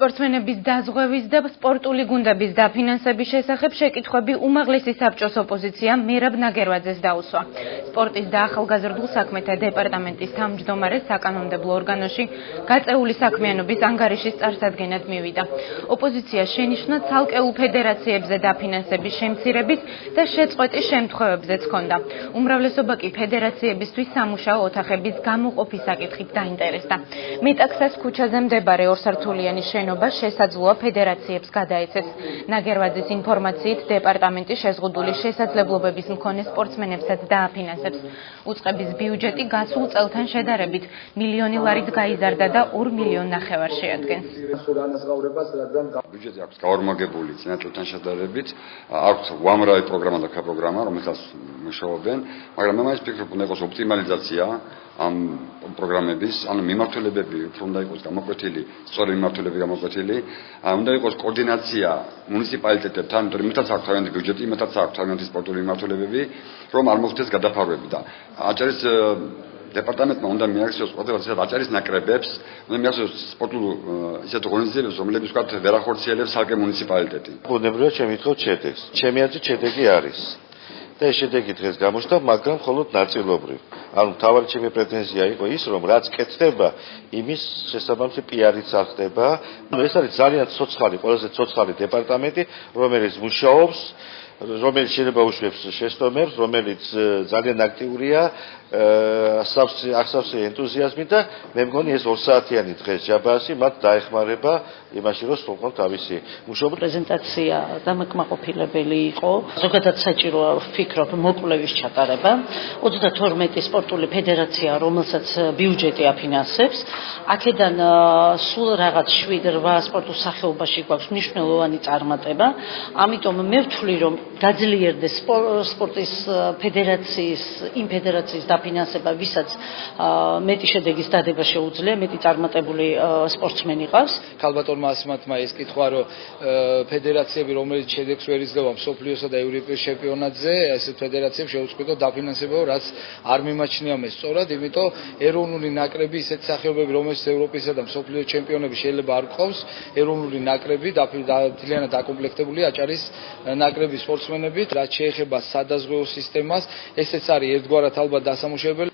სპორტსმენების დაზღვევის და სპორტული გუნდების დაფინანსების შესახებ შეკითხვები უმაღლესი საბჭოს ოპოზიციამ მერაბ ნაგერვაძეს დაუსვა. სპორტის და ახალგაზრდულ საქმეთა დეპარტამენტის თავმჯდომარეს საკანონმდებლო ორგანოში გაწეული საქმიანობის ანგარიშის წარსადგენად მივიდა. ოპოზიცია შენიშვნა ცალკეულ ფედერაციებზე დაფინანსების შემცირების და შეწყვეტის შემთხვევებზეც ჰქონდა. უმრავლესობა კი ფედერაციებისთვის სამუშაო ოთახების გამოყოფის საკითხით დაინტერესდა. მეტაქსას ქუჩაზე მდებარე ორსართულიანი შენობა შესაძლოა ფედერაციებს გადაეცეს. ნაგერვაძის ინფორმაციით დეპარტამენტი შეზღუდული შესაძლებლობების მქონე სპორტსმენებსაც დააფინანსებს. უწყების ბიუჯეტი გასულ წელთან შედარებით მილიონი ლარით გაიზარდა და 2,5 მილიონი შეადგენს. ბიუჯეტი აქვს გაორმაგებული წინა წელთან შედარებით, აქვს უამრავი პროგრამა და პროგრამა, რომელსაც მუშაობენ, მაგრამ მე მაინც ვფიქრობ, უნდა იყოს ოპტიმალიზაცია ამ პროგრამების, ანუ მიმართულებები უფრო უნდა იყოს გამოკვეთილი, სწორი მიმართულებით გამოკვეთილი, უნდა იყოს კოორდინაცია მუნიციპალიტეტებთან, იმიტომ რომ იმათაც აქვს თავიანთი ბიუჯეტი, იმათაც აქვს თავიანთი სპორტული მიმართულებები, რომ არ მოხდეს გადაფარვები და აჭარის დეპარტამენტმა უნდა მიაქციოს ყოველთვის აჭარის ნაკრებებს, უნდა მიაქციოს სპორტულ ისეთ ორგანიზაციებს, რომლებიც ვთქვათ ვერ ახორციელებს ცალკე მუნიციპალიტეტი. ბუნებრივად შემიძლია შედეგს. ჩემი აზრით შედეგი არის. და ეს შედეგი დღეს გამოჩნდა, მაგრამ მხოლოდ ნაწილობრივ. ანუ თავარი ჩემი პრეტენზია იყო ის, რომ რაც კეთდება, იმის შესაბამისი პიარიც არ ხდება. ეს არის ძალიან ცოცხალი, ყველაზე ცოცხალი დეპარტამენტი, რომელიც მუშაობს, რომელიც შეიძლება უშვებს შეცდომებს, რომელიც ძალიან აქტიურია, ახსავს ენთუზიაზმით და მე მგონი ეს 2 საათიანი დღეს ჯაბაასი მათ დაეხმარება იმაში, რომ სრულყოფილად თავისი მუშაობა. პრეზენტაცია დამაკმაყოფილებელი იყო. ზოგადად საჭიროა ვფიქრობ მოკვლევის ჩატარება. 32 სპორტული ფედერაცია, რომელსაც ბიუჯეტი აფინანსებს, აქედან სულ რაღაც 7-8 სპორტულ სახეობაში გვაქვს მნიშვნელოვანი წარმატება. ამიტომ მე ვთვლი, რომ გაძლიერდეს სპორტის ფედერაციის, იმ ფედერაციის დაფინანსება, ვისაც მეტი შედეგის დადება შეუძლია, მეტი წარმატებული სპორტსმენი ყავს. ქალბატონმა ასმათმა ეს კითხვა, რომ ფედერაციები, რომელიც შედეგს ვერ იძლევა მსოფლიოსა და ევროპის ჩემპიონატზე, ესეთ ფედერაციებს შეუწყვეტო დაფინანსება, რაც არ მიმაჩნია მე სწორად, იმიტომ ეროვნული ნაკრები, ისეთ სახეობები, რომელიც ევროპისა და მსოფლიოს ჩემპიონები შეიძლება არ გყავს, ეროვნული ნაკრები ძალიან დაკომპლექტებულია აჭარის ნაკრების სპორტსმენებით, რაც შეეხება სადაზღვეო სისტემას, ესეც არის ერთგვარად ალბათ დასამუშავებელი.